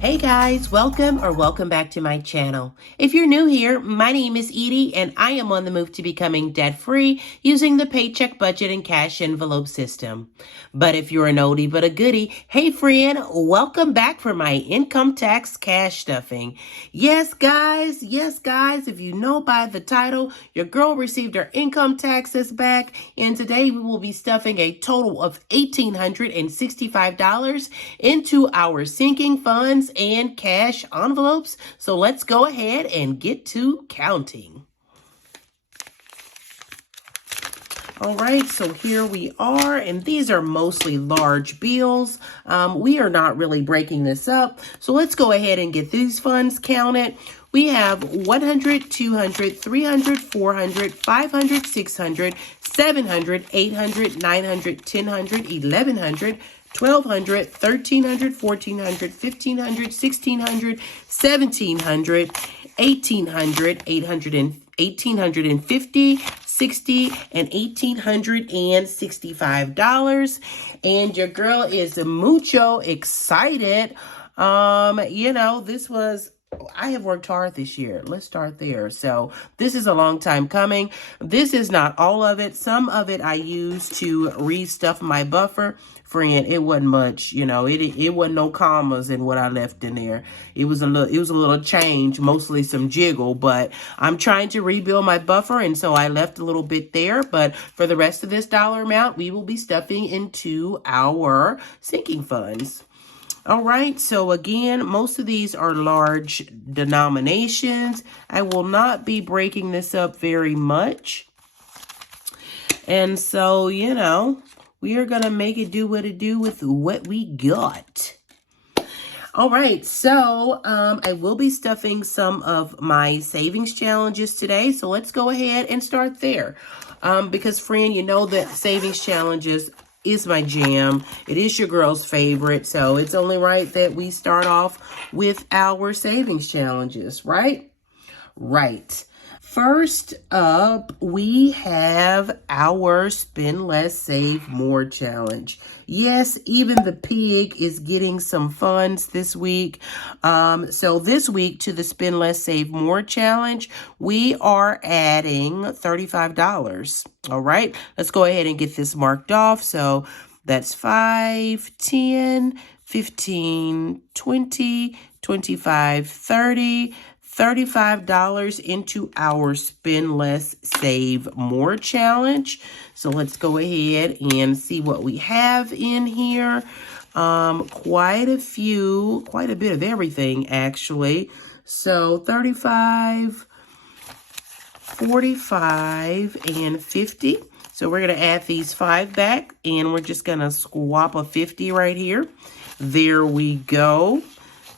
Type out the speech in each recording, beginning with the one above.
Hey guys, welcome back to my channel. If you're new here, my name is Edie and I am on the move to becoming debt-free using the Paycheck budget and cash envelope system. But if you're an oldie but a goodie, hey friend, welcome back for my income tax cash stuffing. Yes guys, if you know by the title, your girl received her income taxes back, and today we will be stuffing a total of $1,865 into our sinking funds and cash envelopes. So let's go ahead and get to counting. All right, so here we are, and these are mostly large bills. We are not really breaking this up, so let's go ahead and get these funds counted. We have 100, 200, 300, 400, 500, 600, 700, 800, 900, 1000, 1100, 1200, 1300, 1400, 1500, 1600, 1700, 1800, 1850, 60, and $1,865. And your girl is mucho excited. I have worked hard this year. Let's start there. So this is a long time coming. This is not all of it. Some of it I used to restuff my buffer. Friend, it wasn't much, it wasn't no commas in what I left in there. It was a little change, mostly some jiggle, but I'm trying to rebuild my buffer, and so I left a little bit there. But for the rest of this dollar amount, we will be stuffing into our sinking funds. All right, so again, most of these are large denominations. I will not be breaking this up very much. And so, we are going to make it do what it do with what we got. All right, so I will be stuffing some of my savings challenges today. So let's go ahead and start there. Because, friend, you know that savings challenges is my jam. It is your girl's favorite, so it's only right that we start off with our savings challenges, right? Right. First up, we have our Spend Less, Save More challenge. Yes, even the pig is getting some funds this week. So this week to the Spend Less, Save More challenge, we are adding $35. All right, let's go ahead and get this marked off. So that's 5, 10, 15, 20, 25, 30, $35 into our Spend Less, Save More challenge. So let's go ahead and see what we have in here. Quite a bit of everything, actually. So 35, 45, and 50. So we're going to add these 5 back, and we're just going to swap a 50 right here. There we go.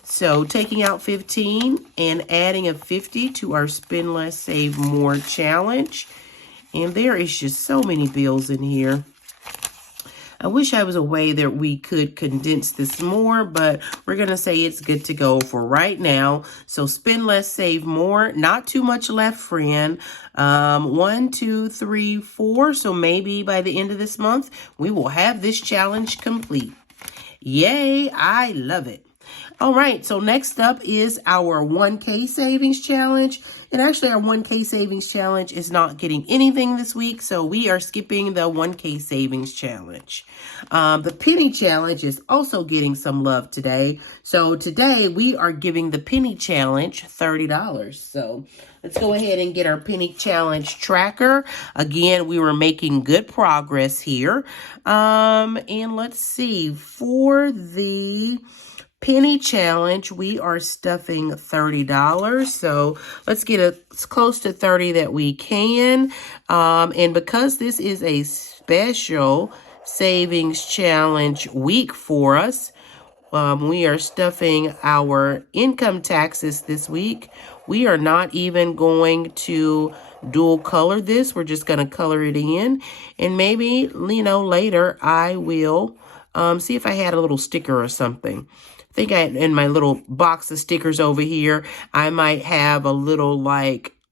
So taking out 15 and adding a 50 to our Spend Less, Save More challenge. And there is just so many bills in here. I wish I was a way that we could condense this more, but we're going to say it's good to go for right now. So Spend Less, Save More. Not too much left, friend. 1, 2, 3, 4. So maybe by the end of this month, we will have this challenge complete. Yay, I love it. All right, so next up is our 1K savings challenge. And actually, our 1K savings challenge is not getting anything this week, so we are skipping the 1K savings challenge. The penny challenge is also getting some love today. So today, we are giving the penny challenge $30. So let's go ahead and get our penny challenge tracker. Again, we were making good progress here. And let's see, for the penny challenge, we are stuffing $30. So let's get as close to 30 that we can. And because this is a special savings challenge week for us, we are stuffing our income taxes this week. We are not even going to dual color this. We're just going to color it in. And maybe, later I will see if I had a little sticker or something. I think in my little box of stickers over here, I might have a little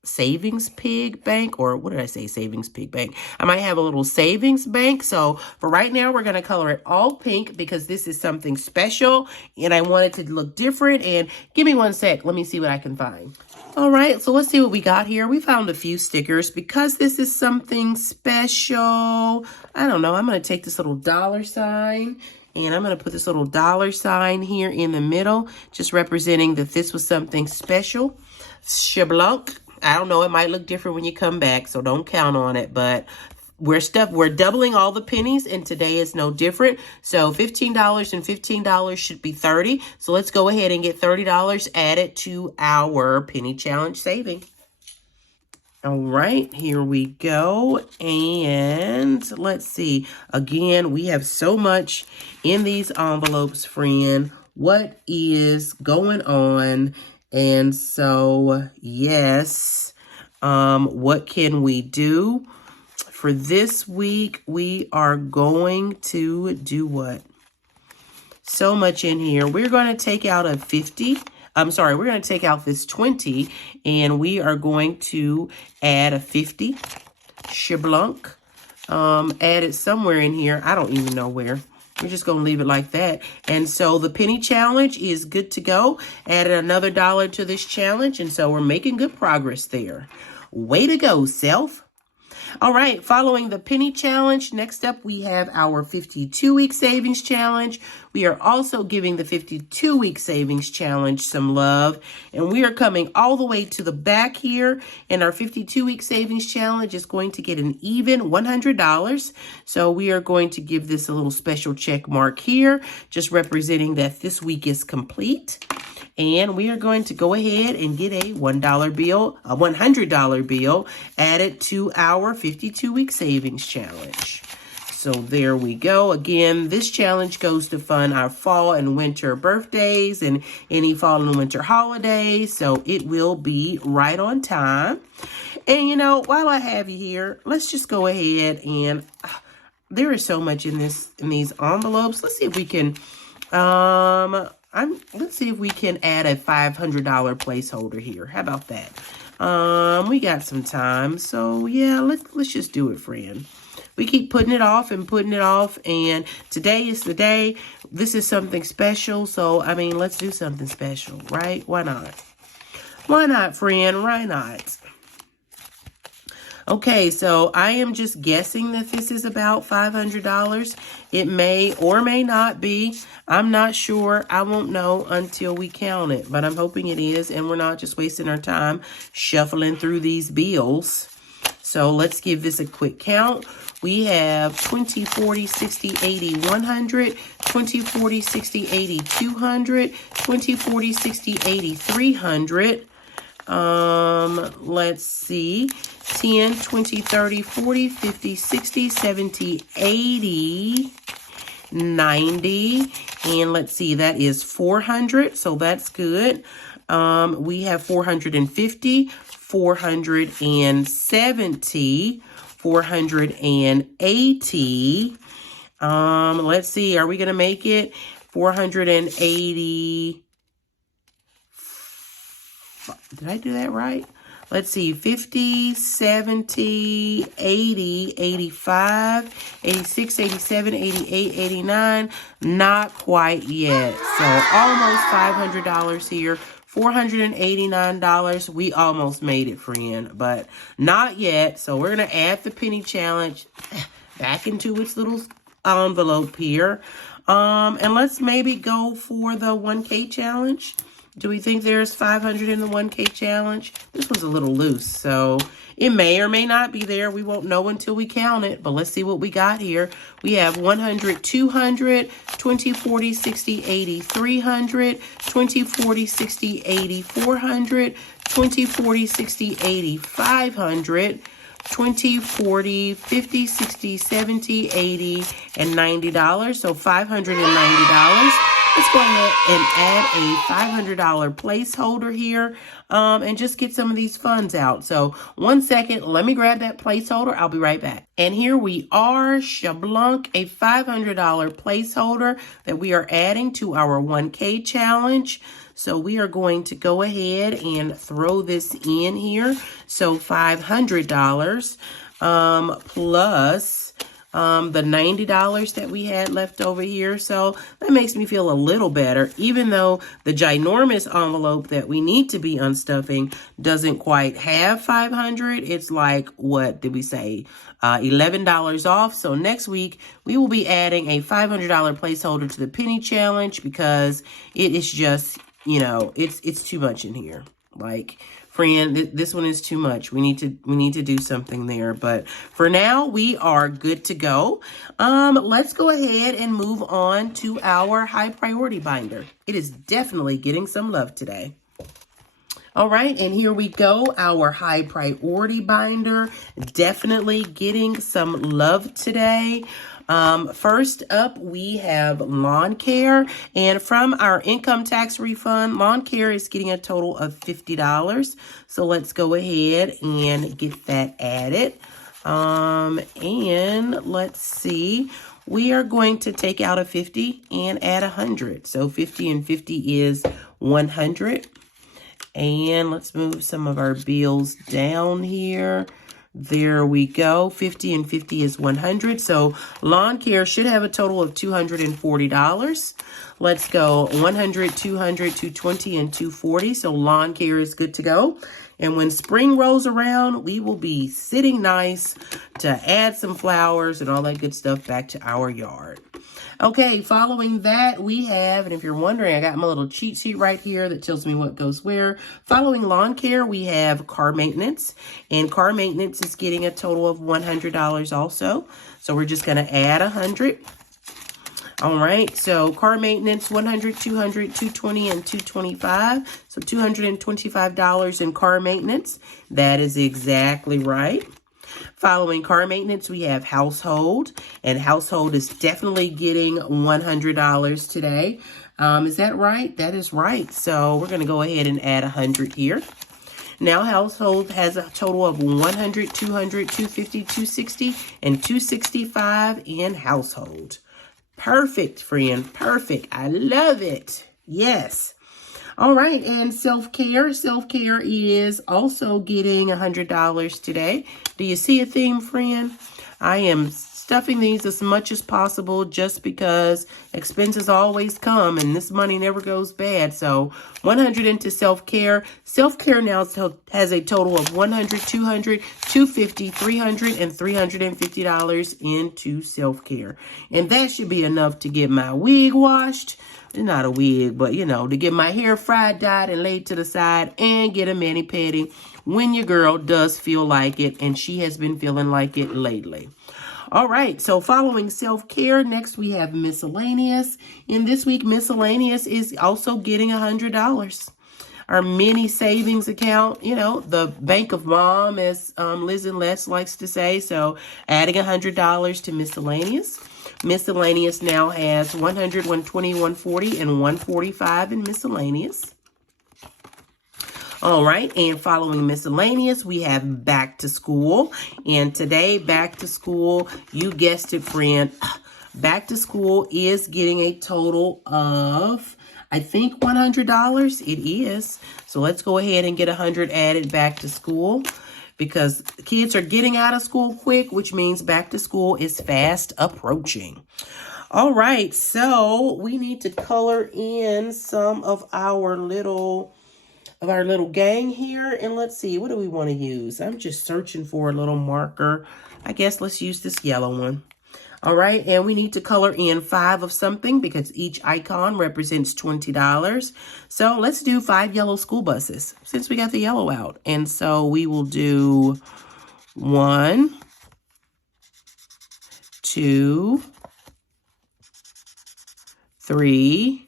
savings pig bank, or what did I say, savings pig bank? I might have a little savings bank. So for right now, we're going to color it all pink because this is something special and I want it to look different. And give me one sec. Let me see what I can find. All right, so let's see what we got here. We found a few stickers because this is something special. I don't know. I'm going to take this little dollar sign and I'm going to put this little dollar sign here in the middle, just representing that this was something special. Shablunk. I don't know. It might look different when you come back, so don't count on it. But we're doubling all the pennies, and today is no different. So $15 and $15 should be $30. So let's go ahead and get $30 added to our penny challenge saving. All right, here we go. And let's see. Again, we have so much in these envelopes, friend. What is going on? And so, yes, what can we do? For this week, we are going to do what? So much in here. We're going to take out a 50. I'm sorry, we're going to take out this 20, and we are going to add a 50. Shablunk. Add it somewhere in here. I don't even know where. We're just going to leave it like that. And so the penny challenge is good to go. Added another $1 to this challenge. And so we're making good progress there. Way to go, self. All right, following the penny challenge, next up we have our 52-week savings challenge. We are also giving the 52-week savings challenge some love, and we are coming all the way to the back here, and our 52-week savings challenge is going to get an even $100. So we are going to give this a little special check mark here, just representing that this week is complete. And we are going to go ahead and get a $1 bill, a $100 bill added to our 52-week savings challenge. So there we go. Again, this challenge goes to fund our fall and winter birthdays and any fall and winter holidays. So it will be right on time. And, you know, while I have you here, let's just go ahead and there is so much in these envelopes. Let's see if we can, let's see if we can add a $500 placeholder here. How about that? We got some time. So yeah, let's just do it, friend. We keep putting it off and putting it off, and today is the day. This is something special, so I mean, let's do something special, right? Why not? Why not, friend? Why not? Okay, so I am just guessing that this is about $500. It may or may not be. I'm not sure. I won't know until we count it, but I'm hoping it is, and we're not just wasting our time shuffling through these bills. So let's give this a quick count. We have 20, 40, 60, 80, 100, 20, 40, 60, 80, 200, 20, 40, 60, 80, 300. Let's see, 10, 20, 30, 40, 50, 60, 70, 80, 90, and let's see, that is 400, so that's good. We have 450, 470, 480. Let's see, are we going to make it? 480. Did I do that right? Let's see, 50, 70, 80, 85, 86, 87, 88, 89. Not quite yet. So almost $500 here. $489. We almost made it, friend, but not yet. So we're going to add the penny challenge back into its little envelope here. And let's maybe go for the 1K challenge. Do we think there's 500 in the 1K challenge? This was a little loose, so it may or may not be there. We won't know until we count it, but let's see what we got here. We have 100, 200, 20, 40, 60, 80, 300, 20, 40, 60, 80, 400, 20, 40, 60, 80, 500, 20, 40, 50, 60, 70, 80, and $90. So $590. Let's go ahead and add a $500 placeholder here and just get some of these funds out. So 1 second, let me grab that placeholder. I'll be right back. And here we are, shablunk, a $500 placeholder that we are adding to our 1K challenge. So we are going to go ahead and throw this in here. So $500 plus the $90 that we had left over here. So that makes me feel a little better, even though the ginormous envelope that we need to be unstuffing doesn't quite have 500. It's like, what did we say? $11 off. So next week we will be adding a $500 placeholder to the penny challenge because it is just, you know, it's too much in here. Like, friend, this one is too much. We need to do something there. But for now, we are good to go. Let's go ahead and move on to our high priority binder. It is definitely getting some love today. All right, and here we go. Our high priority binder, definitely getting some love today. First up, we have lawn care, and from our income tax refund, lawn care is getting a total of $50. So let's go ahead and get that added. And let's see, we are going to take out a 50 and add 100. So 50 and 50 is 100. And let's move some of our bills down here. There we go. 50 and 50 is 100. So lawn care should have a total of $240. Let's go 100, 200, 220, and 240. So lawn care is good to go. And when spring rolls around, we will be sitting nice to add some flowers and all that good stuff back to our yard. Okay, following that, we have, and if you're wondering, I got my little cheat sheet right here that tells me what goes where. Following lawn care, we have car maintenance, and car maintenance is getting a total of $100 also. So we're just going to add 100. All right, so car maintenance, 100, 200, 220, and 225. So $225 in car maintenance. That is exactly right. Following car maintenance, we have household, and household is definitely getting $100 today. Is that right? That is right. So we're going to go ahead and add 100 here. Now household has a total of 100, 200, 250, 260, and 265 in household. Perfect, friend. Perfect. I love it. Yes. All right, and self-care. Self-care is also getting $100 today. Do you see a theme, friend? I am stuffing these as much as possible just because expenses always come and this money never goes bad. So 100 into self-care. Self-care now has a total of 100, 200, 250, 300, and $350 into self-care. And that should be enough to get my wig washed. Not a wig, but, you know, to get my hair fried, dyed, and laid to the side and get a mani-pedi when your girl does feel like it, and she has been feeling like it lately. All right, so following self-care, next we have miscellaneous. And this week, miscellaneous is also getting $100. Our mini savings account, you know, the bank of mom, as Liz and Les likes to say. So adding $100 to miscellaneous. Miscellaneous now has 100, 120, 140, and 145 in miscellaneous. All right, and following miscellaneous, we have back to school. And today, back to school, you guessed it, friend, back to school is getting a total of, I think, $100. It is. So let's go ahead and get 100 added back to school, because kids are getting out of school quick, which means back to school is fast approaching. All right, so we need to color in some of our little gang here. And let's see, what do we want to use? I'm just searching for a little marker. I guess let's use this yellow one. All right, and we need to color in 5 of something because each icon represents $20. So let's do 5 yellow school buses since we got the yellow out. And so we will do 1, 2, 3,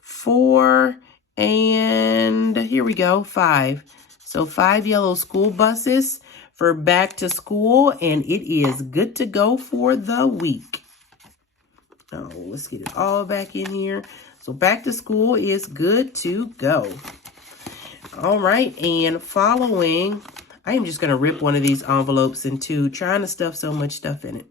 4, and here we go, 5. So 5 yellow school buses for back to school, and it is good to go for the week. Oh, let's get it all back in here. So back to school is good to go. All right, and following, I am just going to rip one of these envelopes in two, trying to stuff so much stuff in it.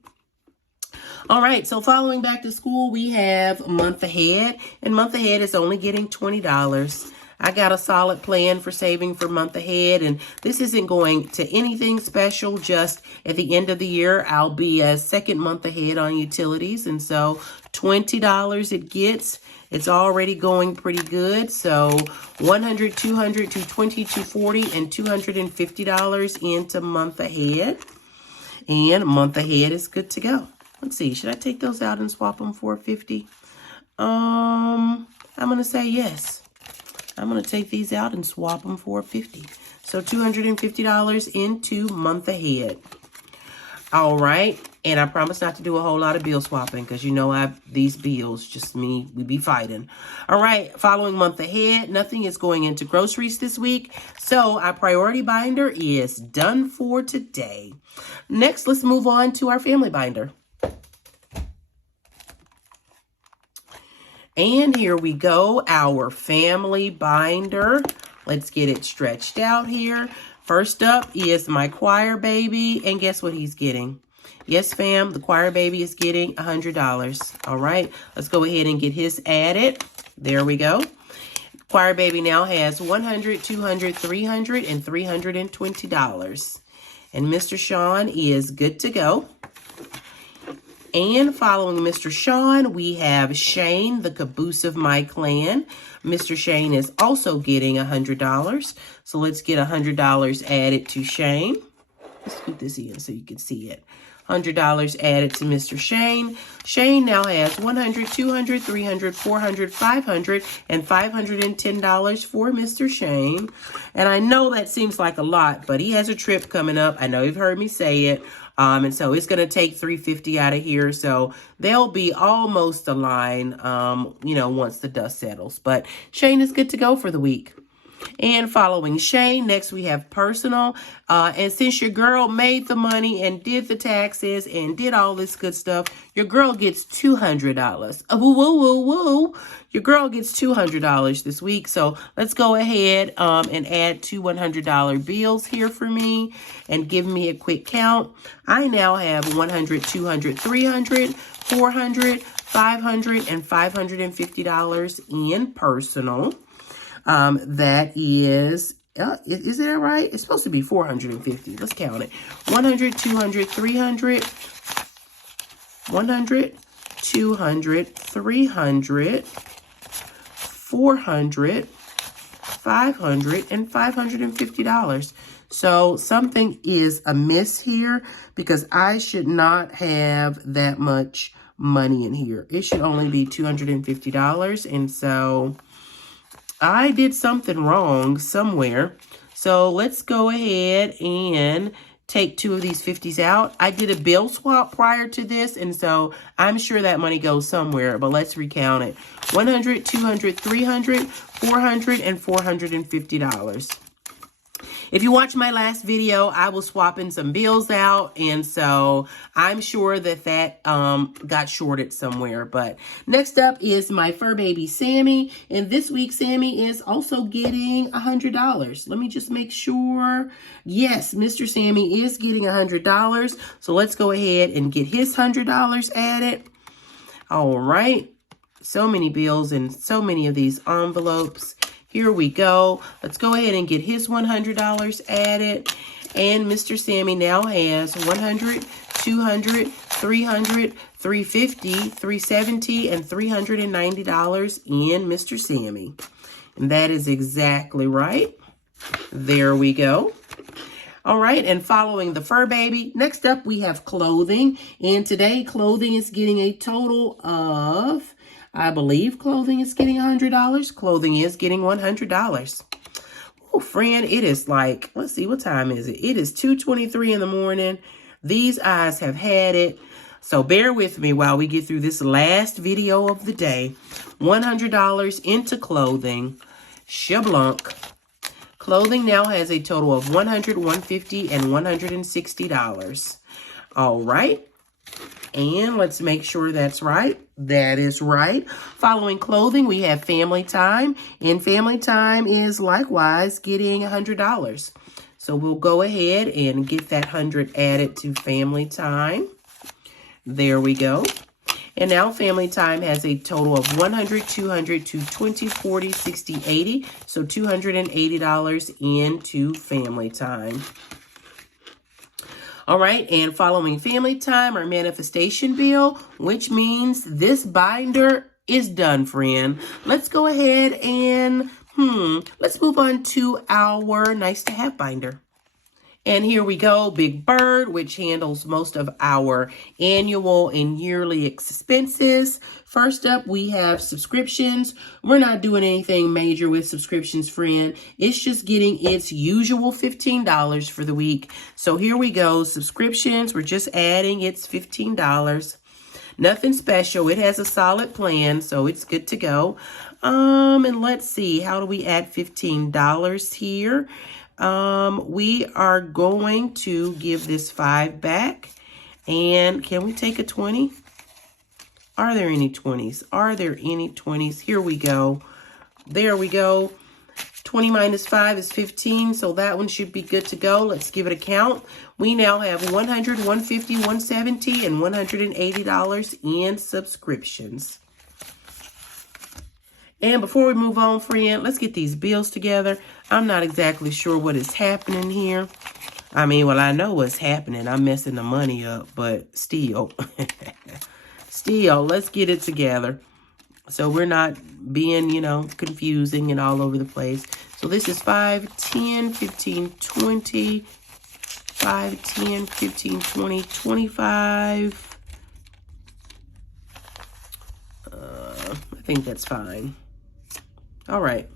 All right, so following back to school, we have month ahead, and month ahead is only getting $20. I got a solid plan for saving for month ahead, and this isn't going to anything special. Just at the end of the year, I'll be a second month ahead on utilities, and so $20 it gets. It's already going pretty good. So $100, $200, $220, $240, and $250 into month ahead. And month ahead is good to go. Let's see, should I take those out and swap them for $50? I'm going to say yes. I'm going to take these out and swap them for $50. So $250 into month ahead. All right. And I promise not to do a whole lot of bill swapping because you know these bills, just me, we be fighting. All right. Following month ahead, nothing is going into groceries this week. So our priority binder is done for today. Next, let's move on to our family binder. And here we go, our family binder. Let's get it stretched out here. First up is my choir baby, and guess what he's getting? Yes, fam, the choir baby is getting $100. All right, let's go ahead and get his added. There we go. Choir baby now has $100, $200, $300, and $320. And Mr. Sean is good to go. And following Mr. Sean, we have Shane, the caboose of my clan. Mr. Shane is also getting $100. So let's get $100 added to Shane. Let's put this in so you can see it. $100 added to Mr. Shane. Shane now has $100, $200, $300, $400, $500, and $510 for Mr. Shane. And I know that seems like a lot, but he has a trip coming up. I know you've heard me say it. And so it's going to take $350 out of here. So they'll be almost aligned, once the dust settles. But Shane is good to go for the week. And following Shane, next we have personal. And since your girl made the money and did the taxes and did all this good stuff, your girl gets $200. Woo, woo, woo, woo. Your girl gets $200 this week. So let's go ahead and add two $100 bills here for me and give me a quick count. I now have $100, $200, $300, $400, $500, and $550 in personal. That is it right? It's supposed to be 450. Let's count it. 100, 200, 300, 100, 200, 300, 400, 500, and $550. So something is amiss here because I should not have that much money in here. It should only be $250. And so I did something wrong somewhere. So let's go ahead and take two of these 50s out. I did a bill swap prior to this, and so I'm sure that money goes somewhere, but let's recount it. 100, 200, 300, 400, and $450. If you watch my last video, I was swapping some bills out, and so I'm sure that got shorted somewhere. But next up is my fur baby, Sammy, and this week, Sammy is also getting $100. Let me just make sure. Yes, Mr. Sammy is getting $100, so let's go ahead and get his $100 added. All right, so many bills and so many of these envelopes. Here we go. Let's go ahead and get his $100 added. And Mr. Sammy now has $100, $200, $300, $350, $370, and $390 in Mr. Sammy. And that is exactly right. There we go. All right, and following the fur baby, next up we have clothing. And today clothing is getting a total of, I believe clothing is getting $100. Clothing is getting $100. Oh, friend, it is like, let's see, what time is it? It is 2:23 in the morning. These eyes have had it. So bear with me while we get through this last video of the day. $100 into clothing. Shablunk. Clothing now has a total of $100, $150, and $160. All right. And let's make sure that's right. That is right. Following clothing, we have family time. And family time is likewise getting $100. So we'll go ahead and get that 100 added to family time. There we go. And now Family Time has a total of $100, $200, $220, $40, $60, $80. So $280 into Family Time. All right, and following Family Time, our manifestation bill, which means this binder is done, friend. Let's go ahead and, let's move on to our nice to have binder. And here we go, Big Bird, which handles most of our annual and yearly expenses. First up, we have subscriptions. We're not doing anything major with subscriptions, friend. It's just getting its usual $15 for the week. So here we go, subscriptions. We're just adding its $15. Nothing special. It has a solid plan, so it's good to go. And let's see, how do we add $15 here? We are going to give this 5 back. And can we take a 20? Are there any 20s? Are there any 20s? Here we go. There we go. 20 minus 5 is 15, so that one should be good to go. Let's give it a count. We now have $100, $150, $170, and $180 in subscriptions. And before we move on, friend, let's get these bills together. I'm not exactly sure what is happening here. I mean, well, I know what's happening. I'm messing the money up, but still. Still, let's get it together. So we're not being, confusing and all over the place. So this is 5, 10, 15, 20, 5, 10, 15, 20, 25. I think that's fine. All right.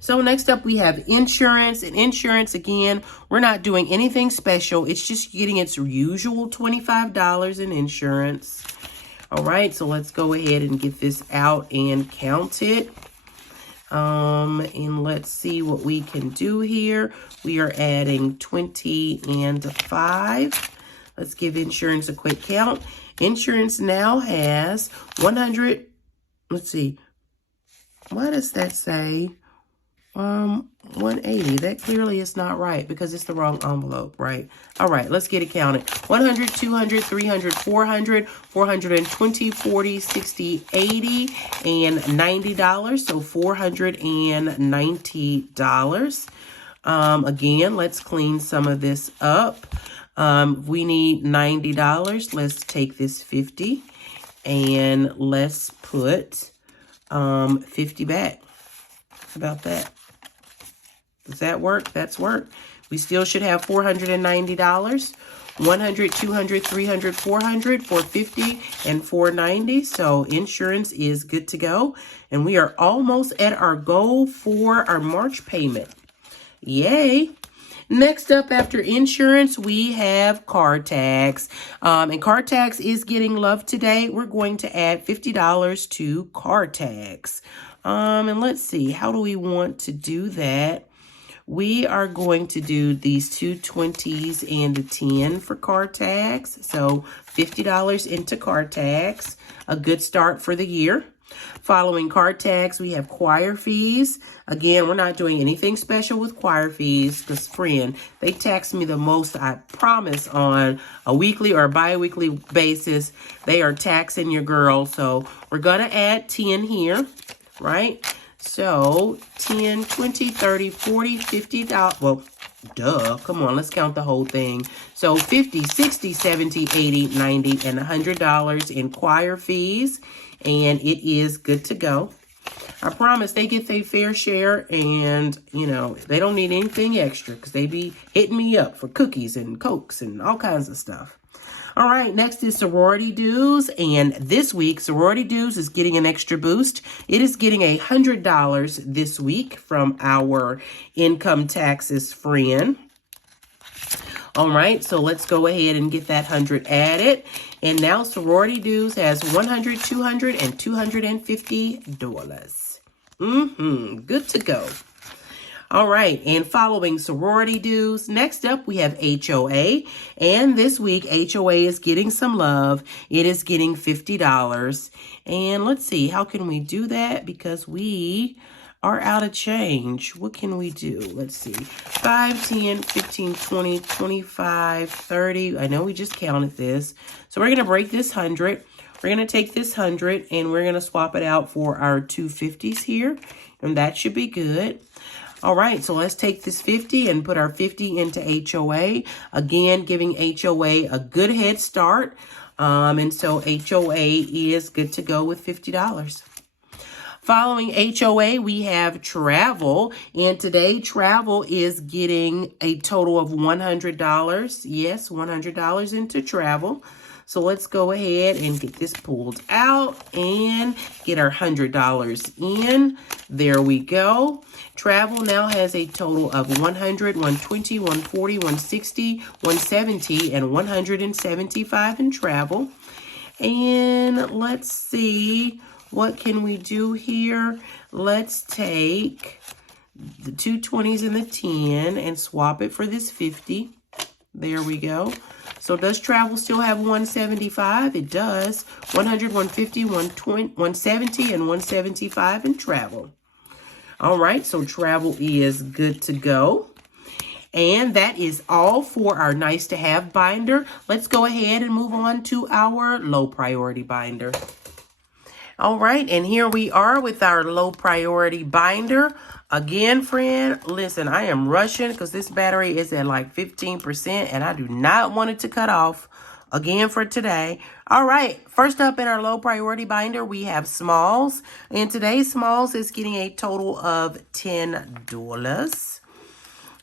So next up we have insurance. And insurance, again, we're not doing anything special. It's just getting its usual $25 in insurance. All right, so let's go ahead and get this out and count it. And let's see what we can do here. We are adding 20 and 5. Let's give insurance a quick count. Insurance now has 100. Let's see. Why does that say 180? That clearly is not right because it's the wrong envelope, right? All right, let's get it counted. 100, 200, 300, 400, 420, 40, 60, 80, and $90. So $490. Again, let's clean some of this up. We need $90. Let's take this 50 and let's put 50 back. How about that? Does that work? That's work. We still should have $490. 100, 200, 300, 400, 450, and 490. So insurance is good to go. And we are almost at our goal for our March payment. Yay. Next up after insurance, we have car tax. And car tax is getting love today. We're going to add $50 to car tax. And let's see, how do we want to do that? We are going to do these two 20s and a 10 for car tax. So $50 into car tax, a good start for the year. Following car tax, we have choir fees. Again, we're not doing anything special with choir fees because, friend, they tax me the most, I promise, on a weekly or bi-weekly basis. They are taxing your girl. So we're going to add 10 here, right? So 10, 20, 30, 40, $50. Well, duh. Come on, let's count the whole thing. So 50, 60, 70, 80, 90, and $100 in choir fees. And it is good to go. I promise they get their fair share and, they don't need anything extra because they be hitting me up for cookies and Cokes and all kinds of stuff. All right, next is sorority dues. And this week, sorority dues is getting an extra boost. It is getting $100 this week from our income taxes friend. All right, so let's go ahead and get that 100 added. And now sorority dues has $100, $200, and $250. Good to go. All right, and following sorority dues, next up we have HOA. And this week, HOA is getting some love. It is getting $50. And let's see, how can we do that? Because we are out of change. What can we do? Let's see. 5, 10, 15, 20, 25, 30. I know we just counted this. So we're going to break this 100. We're going to take this 100 and we're going to swap it out for our 250s here. And that should be good. All right, so let's take this 50 and put our 50 into HOA. Again, giving HOA a good head start. And so HOA is good to go with $50. Following HOA, we have travel. And today, travel is getting a total of $100. Yes, $100 into travel. So let's go ahead and get this pulled out and get our $100 in. There we go. Travel now has a total of 100, 120, 140, 160, 170, and 175 in travel. And let's see, what can we do here? Let's take the 2 20s and the 10 and swap it for this 50. There we go. So does travel still have 175? It does. 100, 150, 120, 170, and 175 in travel. All right, so travel is good to go. And that is all for our nice to have binder. Let's go ahead and move on to our low priority binder. All right, and here we are with our low priority binder. Again, friend, listen, I am rushing because this battery is at like 15% and I do not want it to cut off again for today. All right, first up in our low priority binder, we have Smalls. And today, Smalls is getting a total of $10.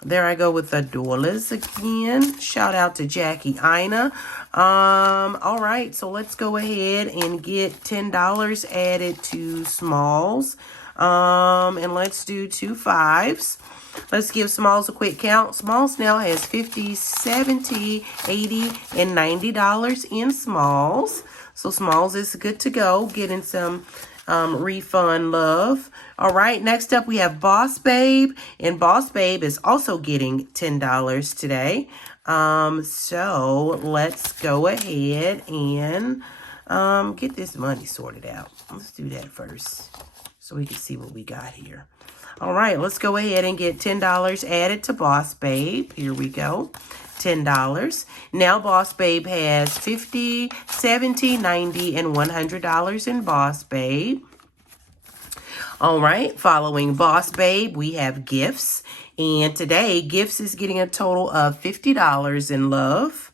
There I go with the dollars again. Shout out to Jackie Ina. All right, so let's go ahead and get $10 added to Smalls. And let's do 2 5s. Let's give Smalls a quick count. Smalls now has $50, $70, $80, and $90 in Smalls. So Smalls is good to go, getting some refund love. All right, next up we have Boss Babe, and Boss Babe is also getting $10 today. So let's go ahead and get this money sorted out. Let's do that first so we can see what we got here. All right, let's go ahead and get $10 added to Boss Babe. Here we go. $10. Now Boss Babe has $50, $70, $90, and $100 in Boss Babe. All right, following Boss Babe, we have Gifts. And today, Gifts is getting a total of $50 in love.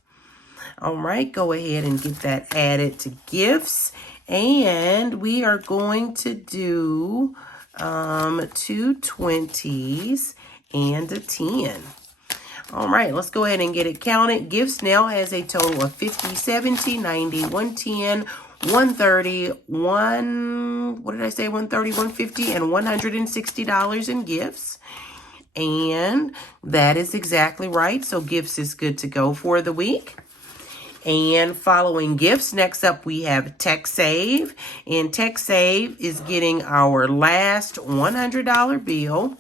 All right, go ahead and get that added to Gifts. And we are going to do 2 20s and a 10. All right, let's go ahead and get it counted. Gifts now has a total of $50, $70, $90, $110, $130, $130, $150, and $160 in gifts. And that is exactly right. So Gifts is good to go for the week. And following Gifts, next up we have TechSave. And TechSave is getting our last $100 bill.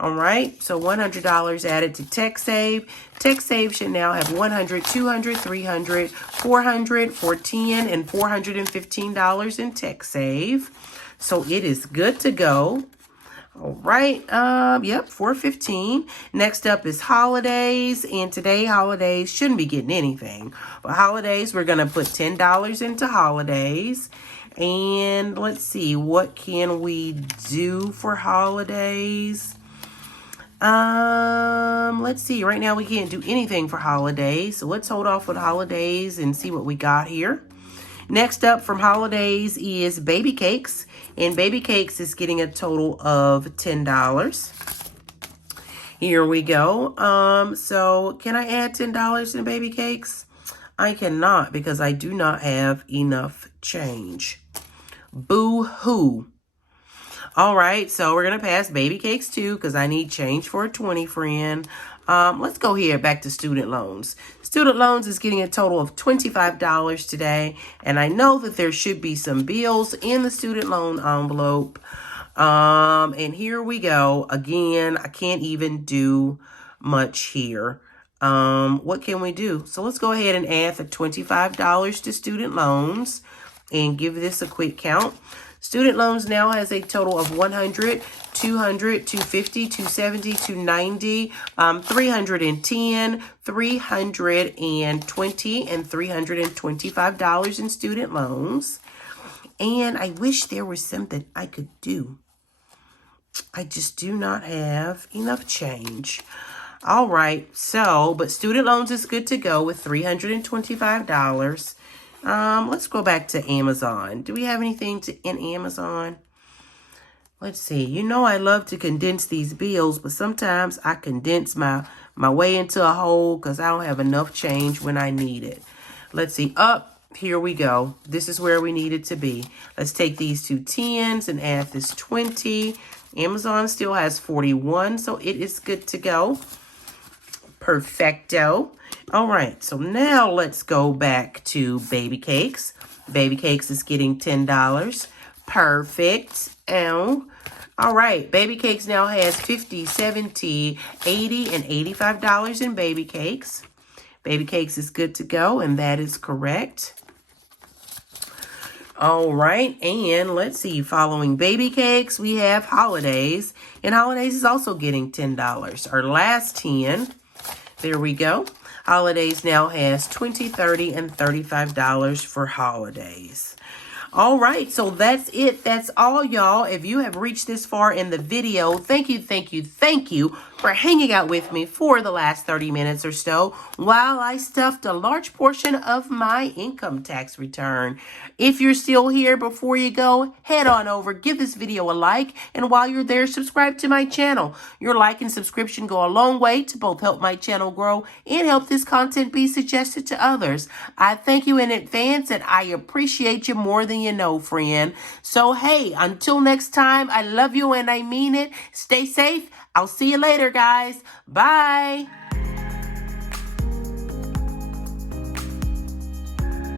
All right, so $100 added to TechSave. TechSave should now have $100, $200, $300, $400, $410, and $415 in TechSave. So it is good to go. All right, yep, $415. Next up is Holidays, and today Holidays shouldn't be getting anything. But Holidays, we're going to put $10 into Holidays. And let's see, what can we do for Holidays? Let's see. Right now we can't do anything for Holidays. So let's hold off with Holidays and see what we got here. Next up from Holidays is Baby Cakes. And Baby Cakes is getting a total of $10. Here we go. So can I add $10 in Baby Cakes? I cannot because I do not have enough change. Boo-hoo. All right, so we're going to pass Baby Cakes too because I need change for a 20, friend. Let's go here back to student loans. Student loans is getting a total of $25 today. And I know that there should be some bills in the student loan envelope. And here we go. Again, I can't even do much here. What can we do? So let's go ahead and add the $25 to student loans and give this a quick count. Student loans now has a total of 100, 200, 250, 270, 290, 310, 320, and $325 in student loans. And I wish there was something I could do. I just do not have enough change. All right, so, but student loans is good to go with $325. Let's go back to Amazon. Do we have anything in Amazon? Let's see. You know I love to condense these bills, but sometimes I condense my way into a hole because I don't have enough change when I need it. Let's see. Here we go. This is where we need it to be. Let's take these two 10s and add this 20. Amazon still has 41, so it is good to go. Perfecto. All right, so now let's go back to Baby Cakes. Baby Cakes is getting $10. Perfect. All right, Baby Cakes now has $50, $70, $80, and $85 in Baby Cakes. Baby Cakes is good to go, and that is correct. All right, and let's see, following Baby Cakes, we have Holidays, and Holidays is also getting $10. Our last 10, there we go. Holidays now has $20, $30, and $35 for Holidays. All right, so that's it. That's all, y'all. If you have reached this far in the video, thank you for hanging out with me for the last 30 minutes or so while I stuffed a large portion of my income tax return. If you're still here, before you go, head on over, give this video a like, and while you're there, subscribe to my channel. Your like and subscription go a long way to both help my channel grow and help this content be suggested to others. I thank you in advance, and I appreciate you more than you know, friend. So, hey, until next time, I love you and I mean it. Stay safe. I'll see you later, guys. Bye.